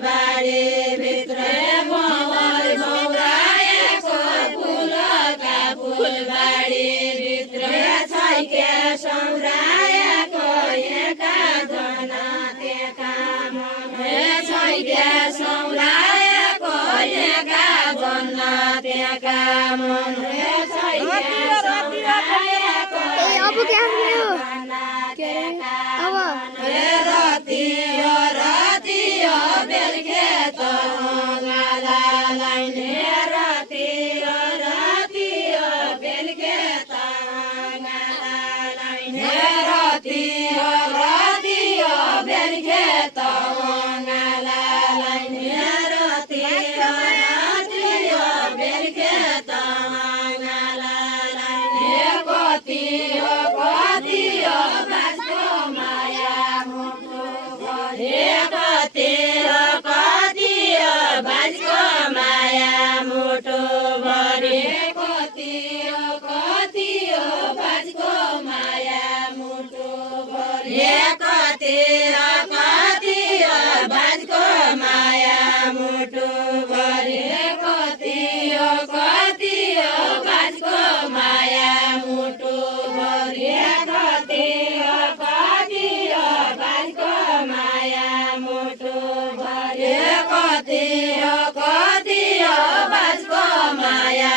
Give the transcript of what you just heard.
बारी भित्र भवर भौराएको फुलका फुलबारी भित्र छैके सौराएको एका जना तेका मन छैके सौराएको एका जना तेका मन छैके सौराएको अब क्या हो अब रतियो बेलुके त गालालाई ने रतियो बेलुके त गालालाई ने रतियो बेलुके त गालालाई ने रतियो बेलुके त गालालाई ने कतियो बाजको माया मुटु कतियो बाजको माया मुटु भरे कतियो बाजको माया मुटु भरे कतियो बाजको माया मुटु भरे कतियो बाजको माया मुटु भरे कतियो बाजको माया मुटु भरे कतियो बाजको माया